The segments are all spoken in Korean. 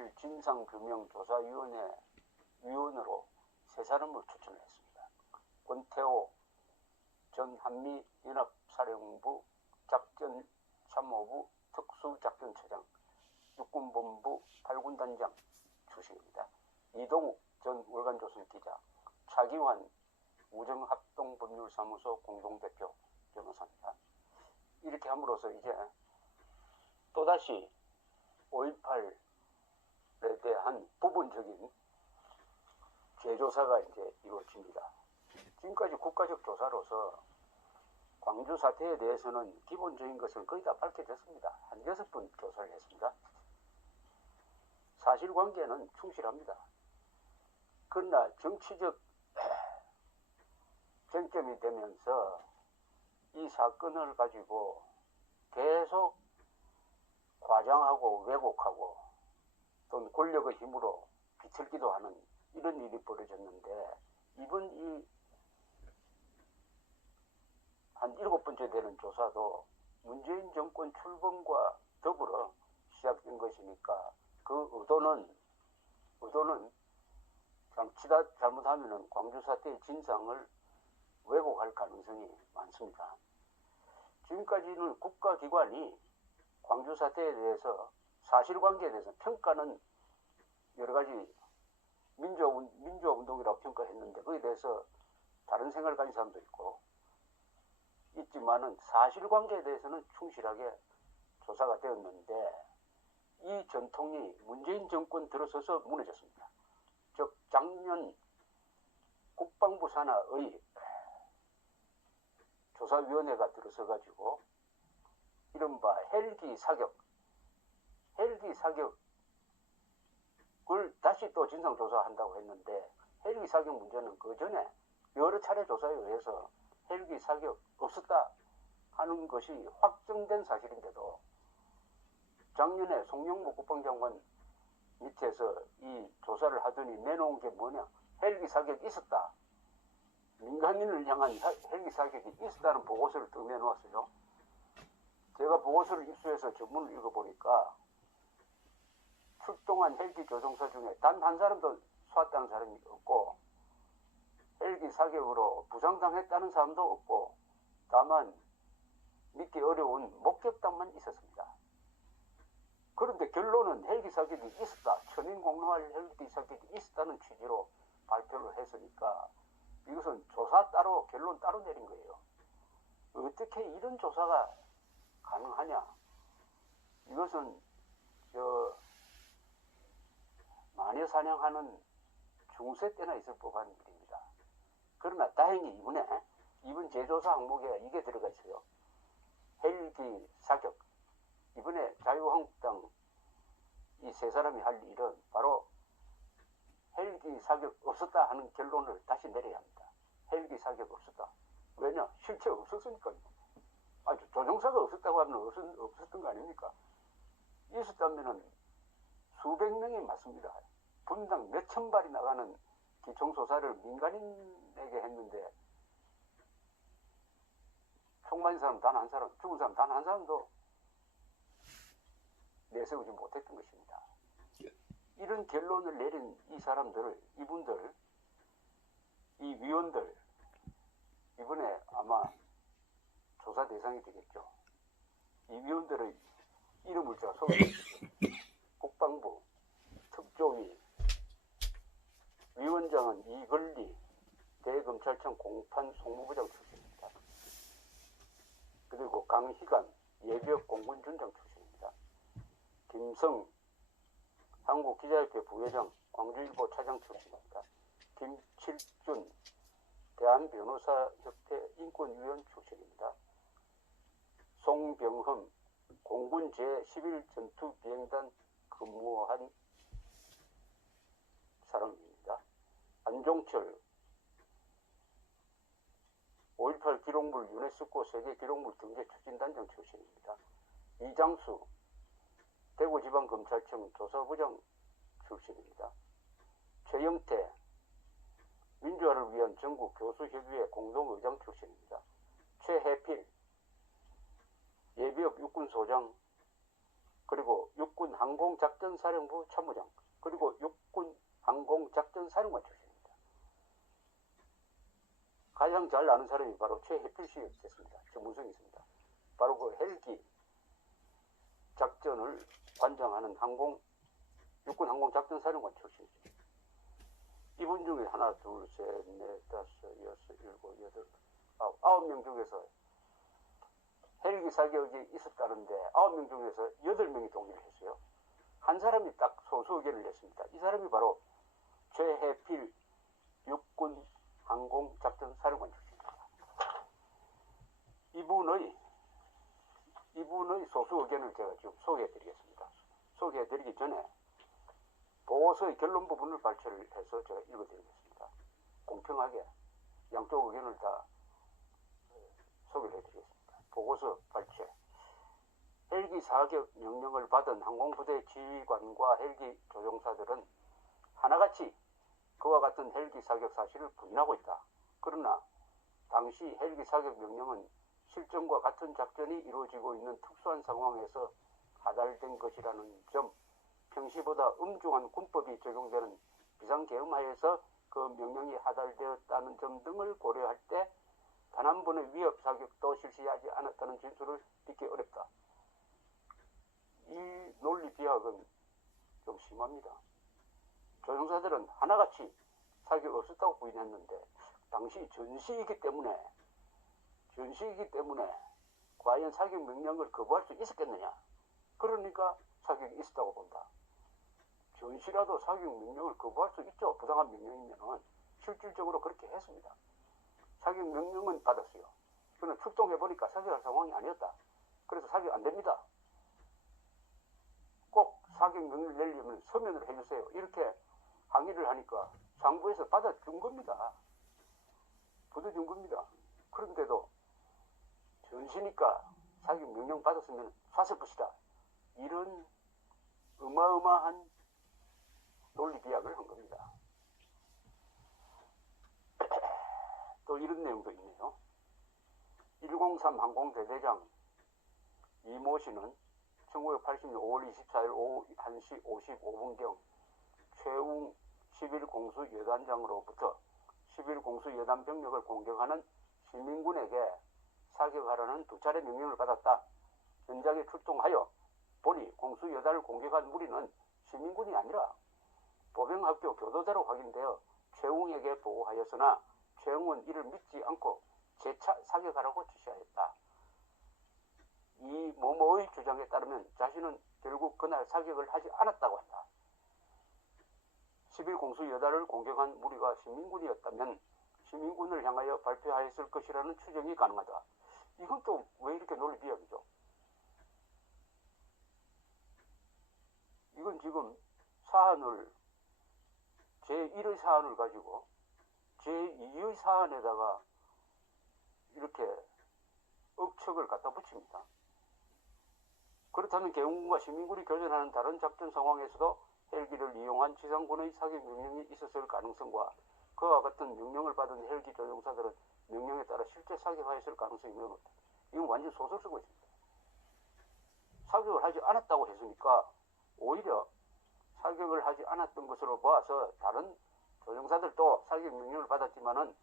5.18 진상규명조사위원회 위원으로 3사람을 추천했습니다. 권태호 전 한미연합사령부 작전참모부 특수작전처장, 육군본부 8군단장 출신입니다. 이동욱 전 월간조선기자, 차기환 우정합동법률사무소 공동대표 변호사입니다. 이렇게 함으로써 이제 또다시 5.18에 대한 부분적인 재조사가 이제 이루어집니다. 지금까지 국가적 조사로서 광주 사태에 대해서는 기본적인 것은 거의 다 밝혀졌습니다. 한 6번 조사를 했습니다. 사실관계는 충실합니다. 그러나 정치적 쟁점이 되면서 이 사건을 가지고 계속 과장하고 왜곡하고 또는 권력의 힘으로 비틀기도 하는 이런 일이 벌어졌는데, 이번 이 한 7번째 되는 조사도 문재인 정권 출범과 더불어 시작된 것이니까 그 의도는 잘못하면 광주 사태의 진상을 왜곡할 가능성이 많습니다. 지금까지는 국가기관이 광주 사태에 대해서 사실관계에 대해서 평가는 여러 가지 민주화운동이라고 평가했는데, 거기에 대해서 다른 생각을 가진 사람도 있지만은 사실관계에 대해서는 충실하게 조사가 되었는데, 이 전통이 문재인 정권 들어서서 무너졌습니다. 즉 작년 국방부 산하의 조사위원회가 들어서 가지고 이른바 헬기 사격을 다시 또 진상조사한다고 했는데, 헬기 사격 문제는 그 전에 여러 차례 조사에 의해서 헬기 사격 없었다 하는 것이 확정된 사실인데도 작년에 송영무 국방장관 밑에서 이 조사를 하더니 내놓은 게 뭐냐, 헬기 사격이 있었다, 민간인을 향한 헬기 사격이 있었다는 보고서를 또 내놓았어요. 제가 보고서를 입수해서 전문을 읽어보니까 출동한 헬기 조종사 중에 단 한 사람도 쏘았다는 사람이 없고, 헬기 사격으로 부상당했다는 사람도 없고, 다만 믿기 어려운 목격담만 있었습니다. 그런데 결론은 헬기 사격이 있었다, 천인공노할 헬기 사격이 있었다는 취지로 발표를 했으니까 이것은 조사 따로 결론 따로 내린 거예요. 어떻게 이런 조사가 가능하냐? 이것은 마녀사냥하는 중세 때나 있을 법한 일입니다. 그러나 다행히 이번 재조사 항목에 이게 들어가 있어요. 헬기 사격. 이번에 자유한국당 이 3사람이 할 일은 바로 헬기 사격 없었다 하는 결론을 다시 내려야 합니다. 헬기 사격 없었다. 왜냐? 실체 없었으니까요. 조종사가 없었다고 하면 없었던 거 아닙니까? 있었다면은 수백 명이 맞습니다. 분당 몇천 발이 나가는 기총소사를 민간인에게 했는데 총 맞은 사람 단 한 사람, 죽은 사람 단 한 사람도 내세우지 못했던 것입니다. 이런 결론을 내린 이분들, 이 위원들, 이번에 아마 조사 대상이 되겠죠. 이 위원들의 이름을 제가 소개해드릴게요. 국방부 특조위 위원장은 이걸리 대검찰청 공판 송무부장 출신입니다. 그리고 강희관 예비역 공군준장 출신입니다. 김성 한국기자협회 부회장 광주일보 차장 출신입니다. 김칠준 대한변호사협회 인권위원 출신입니다. 송병흠 공군 제11전투비행단 근무한 사람입니다. 안종철 5.18 기록물 유네스코 세계기록물 등재 추진단장 출신입니다. 이장수 대구지방검찰청 조사부장 출신입니다. 최영태 민주화를 위한 전국 교수협의회 공동의장 출신입니다. 최해필 예비역 육군소장 그리고 육군 항공작전사령부 참모장, 그리고 육군 항공작전사령관 출신입니다. 가장 잘 아는 사람이 바로 최해필 씨였습니다. 전문성이 있습니다. 바로 그 헬기 작전을 관장하는 육군 항공작전사령관 출신이죠. 이분 중에 하나, 둘, 셋, 넷, 다섯, 여섯, 일곱, 여덟, 아홉 명 중에서 헬기 사격이 있었다는데 9명 중에서 8명이 동의를 했어요. 한 사람이 딱 소수 의견을 냈습니다. 이 사람이 바로 최해필 육군 항공작전사령관 출신입니다. 이분의 소수 의견을 제가 지금 소개해드리겠습니다. 소개해드리기 전에 보고서의 결론 부분을 발췌를 해서 제가 읽어드리겠습니다. 공평하게 양쪽 의견을 다 소개를 해드리겠습니다. 보고서 발췌. 헬기 사격 명령을 받은 항공부대 지휘관과 헬기 조종사들은 하나같이 그와 같은 헬기 사격 사실을 부인하고 있다. 그러나 당시 헬기 사격 명령은 실전과 같은 작전이 이루어지고 있는 특수한 상황에서 하달된 것이라는 점, 평시보다 엄중한 군법이 적용되는 비상계엄하에서 그 명령이 하달되었다는 점 등을 고려할 때 단 한 번의 위협 사격도 실시하지 않았다는 진술을 믿기 어렵다. 이 논리 비약은 좀 심합니다. 조종사들은 하나같이 사격 없었다고 부인했는데 당시 전시이기 때문에 과연 사격 명령을 거부할 수 있었겠느냐? 그러니까 사격이 있었다고 본다. 전시라도 사격 명령을 거부할 수 있죠. 부당한 명령이면 실질적으로 그렇게 했습니다. 사격 명령은 받았어요. 그러나 출동해보니까 사격할 상황이 아니었다. 그래서 사격 안 됩니다. 꼭 사격 명령을 내려면 서면으로 해주세요. 이렇게 항의를 하니까 상부에서 받아준 겁니다. 받아준 겁니다. 그런데도 전시니까 사격 명령 받았으면 쐈을 것이다. 이런 어마어마한 논리 비약을 한 겁니다. 또 이런 내용도 있네요. 103 항공대대장 이모 씨는 1980년 5월 24일 오후 1시 55분경 최웅 11공수 여단장으로부터 11공수 여단 병력을 공격하는 시민군에게 사격하라는 2차례 명령을 받았다. 현장에 출동하여 보니 공수 여단을 공격한 무리는 시민군이 아니라 보병학교 교도자로 확인되어 최웅에게 보고하였으나 최웅은 이를 믿지 않고 재차 사격하라고 지시하였다. 이 모모의 주장에 따르면 자신은 결국 그날 사격을 하지 않았다고 한다. 11공수 여단을 공격한 무리가 시민군이었다면 시민군을 향하여 발표하였을 것이라는 추정이 가능하다. 이건 또 왜 이렇게 논리 비약이죠? 이건 지금 사안을 제1의 사안을 가지고 제2의 사안에다가 이렇게 억척을 갖다 붙입니다. 그렇다면 계엄군과 시민군이 교전하는 다른 작전 상황에서도 헬기를 이용한 지상군의 사격 명령이 있었을 가능성과 그와 같은 명령을 받은 헬기 조종사들은 명령에 따라 실제 사격하였을 가능성이 매우 높다. 이건 완전 소설 쓰고 있습니다. 사격을 하지 않았다고 했으니까 오히려 사격을 하지 않았던 것으로 봐서 다른 조종사들도 사격 명령을 받았지만은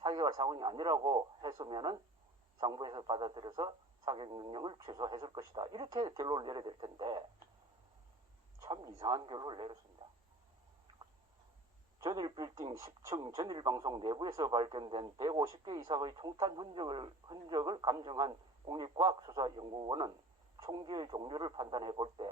사격할 상황이 아니라고 했으면은 상부에서 받아들여서 사격 명령을 취소했을 것이다. 이렇게 결론을 내려야 될 텐데 참 이상한 결론을 내렸습니다. 전일빌딩 10층 전일방송 내부에서 발견된 150개 이상의 총탄 흔적을 감정한 국립과학수사연구원은 총기의 종류를 판단해 볼 때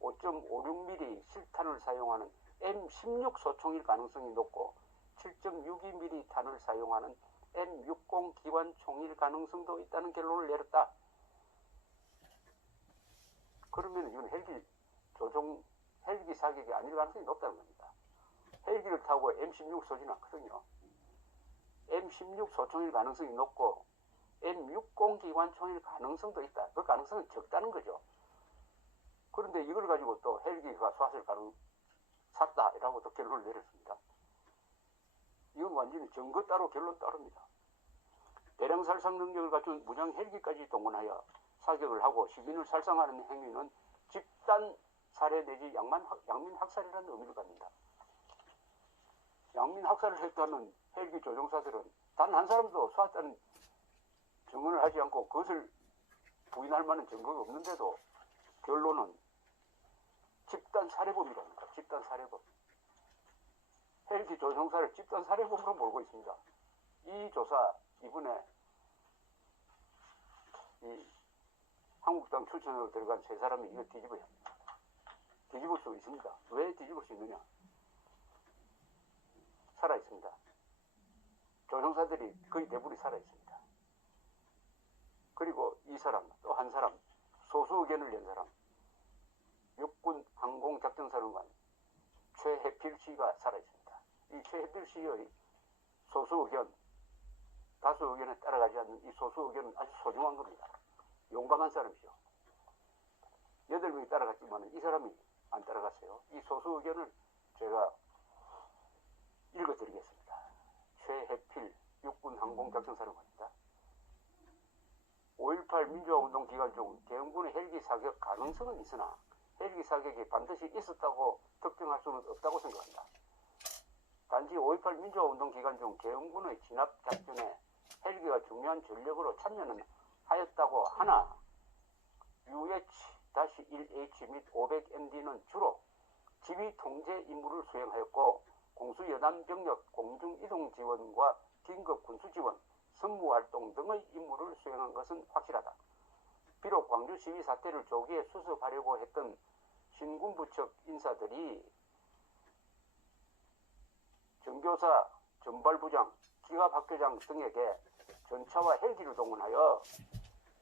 5.56mm 실탄을 사용하는 M16 소총일 가능성이 높고 7.62mm 탄을 사용하는 M60 기관총일 가능성도 있다는 결론을 내렸다. 그러면 이건 헬기 사격이 아닐 가능성이 높다는 겁니다. 헬기를 타고 M16 쏘지는 않거든요. M16 소총일 가능성이 높고 M60 기관총일 가능성도 있다. 그 가능성은 적다는 거죠. 그런데 이걸 가지고 또 헬기가 쐈다라고 또 결론을 내렸습니다. 이건 완전히 증거 따로 결론 따릅니다. 대량 살상 능력을 갖춘 무장 헬기까지 동원하여 사격을 하고 시민을 살상하는 행위는 집단 살해 내지 양민 학살이라는 의미를 갖는다. 양민 학살을 했다는 헬기 조종사들은 단 한 사람도 쏘았다는 증언을 하지 않고 그것을 부인할 만한 증거가 없는데도 결론은 집단 살해범이랍니다. 집단 살해범. 헬기 조종사를 집단 살해범으로 몰고 있습니다. 이 조사 이번에 이 한국당 추천으로 들어간 세 사람이 이거 뒤집어야 합니다. 뒤집을 수 있습니다. 왜 뒤집을 수 있느냐? 살아있습니다. 조종사들이 거의 대부분이 살아있습니다. 그리고 이 사람, 또 한 사람, 소수 의견을 낸 사람, 육군 항공작전사령관 최해필 씨가 살아있습니다. 이 최해필 씨의 소수 의견, 다수 의견에 따라가지 않는 이 소수 의견은 아주 소중한 겁니다. 용감한 사람이죠. 8명이 따라갔지만 이 사람이 안 따라갔어요. 이 소수 의견을 제가 읽어드리겠습니다. 최해필 육군 항공작전사령관입니다. 5.18 민주화운동 기간 중 대응군의 헬기 사격 가능성은 있으나 헬기 사격이 반드시 있었다고 특정할 수는 없다고 생각한다. 단지 5.18 민주화운동 기간 중 대응군의 진압작전에 헬기가 중요한 전력으로 참여는 하였다고 하나 UH-1H 및 500MD는 주로 지휘 통제 임무를 수행하였고 공수여단 병력 공중이동 지원과 긴급 군수 지원, 선무활동 등의 임무를 수행한 것은 확실하다. 비록 광주 시위 사태를 조기에 수습하려고 했던 신군부 측 인사들이 정교사, 전발부장, 기갑학교장 등에게 전차와 헬기를 동원하여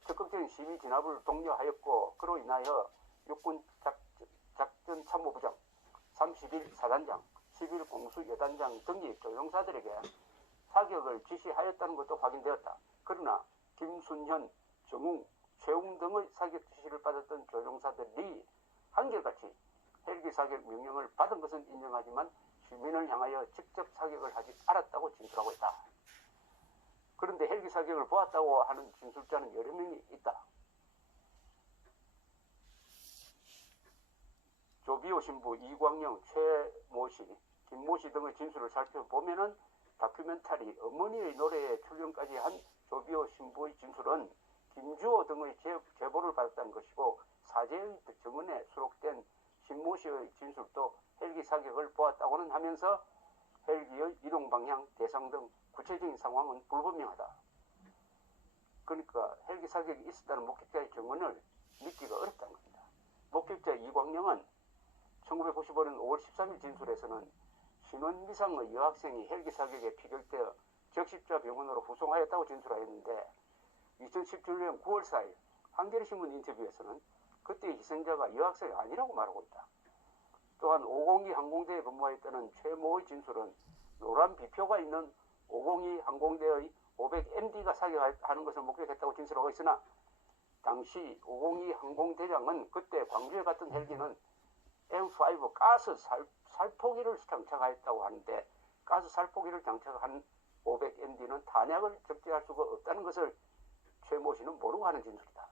적극적인 시위 진압을 독려하였고 그로 인하여 육군 작전참모부장, 31 사단장, 11 공수여단장 등이 조종사들에게 사격을 지시하였다는 것도 확인되었다. 그러나 김순현, 정웅, 최웅 등의 사격 지시를 받았던 조종사들이 한결같이 헬기 사격 명령을 받은 것은 인정하지만 시민을 향하여 직접 사격을 하지 않았다고 진술하고 있다. 그런데 헬기 사격을 보았다고 하는 진술자는 여러 명이 있다. 조비오 신부, 이광영, 최모 씨, 김모 씨 등의 진술을 살펴보면은 다큐멘터리 어머니의 노래에 출연까지 한 조비오 신부의 진술은 김주호 등의 제보를 받았다는 것이고 사제의 증언에 수록된 신모 씨의 진술도 헬기 사격을 보았다고는 하면서 헬기의 이동 방향, 대상 등 구체적인 상황은 불분명하다. 그러니까 헬기 사격이 있었다는 목격자의 증언을 믿기가 어렵다는 겁니다. 목격자 이광영은 1995년 5월 13일 진술에서는 신원미상의 여학생이 헬기 사격에 피격되어 적십자병원으로 후송하였다고 진술하였는데 2017년 9월 4일 한겨레신문 인터뷰에서는 그때 희생자가 여학생이 아니라고 말하고 있다. 또한 502 항공대에 근무하였다는 최모의 진술은 노란 비표가 있는 502 항공대의 500MD가 사격하는 것을 목격했다고 진술하고 있으나 당시 502 항공대장은 그때 광주에 갔던 헬기는 M5 가스 살포기를 장착하였다고 하는데 가스 살포기를 장착한 500MD는 탄약을 적재할 수가 없다는 것을 최모 씨는 모르고 하는 진술이다.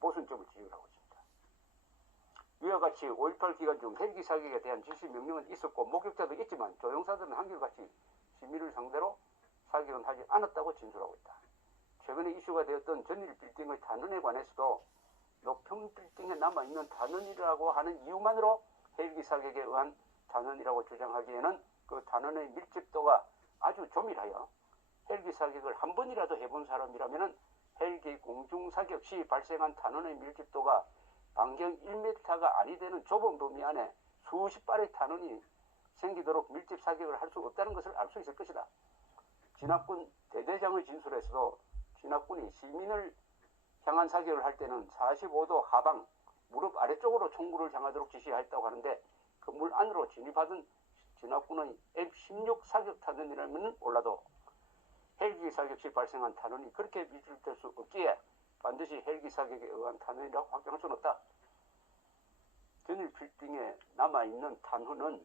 모순점을 지적하고 있습니다. 이와 같이 5.18 기간 중 헬기 사격에 대한 지시 명령은 있었고 목격자도 있지만 조종사들은 한결같이 시민을 상대로 사격은 하지 않았다고 진술하고 있다. 최근에 이슈가 되었던 전일 빌딩의 탄원에 관해서도 높은 빌딩에 남아있는 탄원이라고 하는 이유만으로 헬기 사격에 의한 탄원이라고 주장하기에는 그 탄원의 밀집도가 아주 조밀하여 hel기 사격을 한 번이라도 해본 사람이라면 헬기 공중 사격 시 발생한 탄원의 밀집도가 반경 1m가 아니 되는 좁은 범위 안에 수십 발의 탄원이 생기도록 밀집 사격을 할 수 없다는 것을 알 수 있을 것이다. 진압군 대대장의 진술에서도 진압군이 시민을 향한 사격을 할 때는 45도 하방, 무릎 아래쪽으로 총구를 향하도록 지시하였다고 하는데 건물 안으로 진입하던 진압군의 F-16 사격 탄원이라면 몰라도 헬기 사격 시 발생한 탄원이 그렇게 밀집될 수 없기에 반드시 헬기 사격에 의한 탄원이라고 확정할 수는 없다. 전일 빌딩에 남아있는 탄원은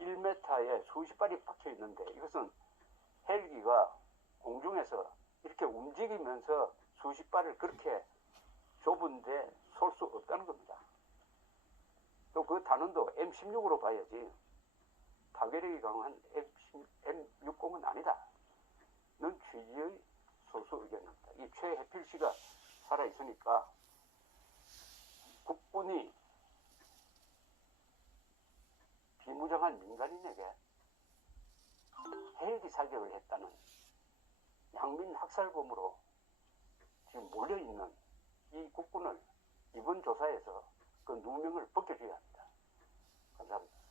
1m에 수십 발이 박혀 있는데 이것은 헬기가 공중에서 이렇게 움직이면서 수십 발을 그렇게 좁은데 쏠 수 없다는 겁니다. 또 그 단원도 M16으로 봐야지 타격력이 강한 M60은 아니다. 는 취지의 소수 의견입니다. 이 최해필 씨가 살아있으니까 국군이 비무장한 민간인에게 헬기 사격을 했다는 양민 학살범으로 지금 몰려있는 이 국군을 이번 조사에서 그 누명을 벗겨줘야 합니다. 감사합니다.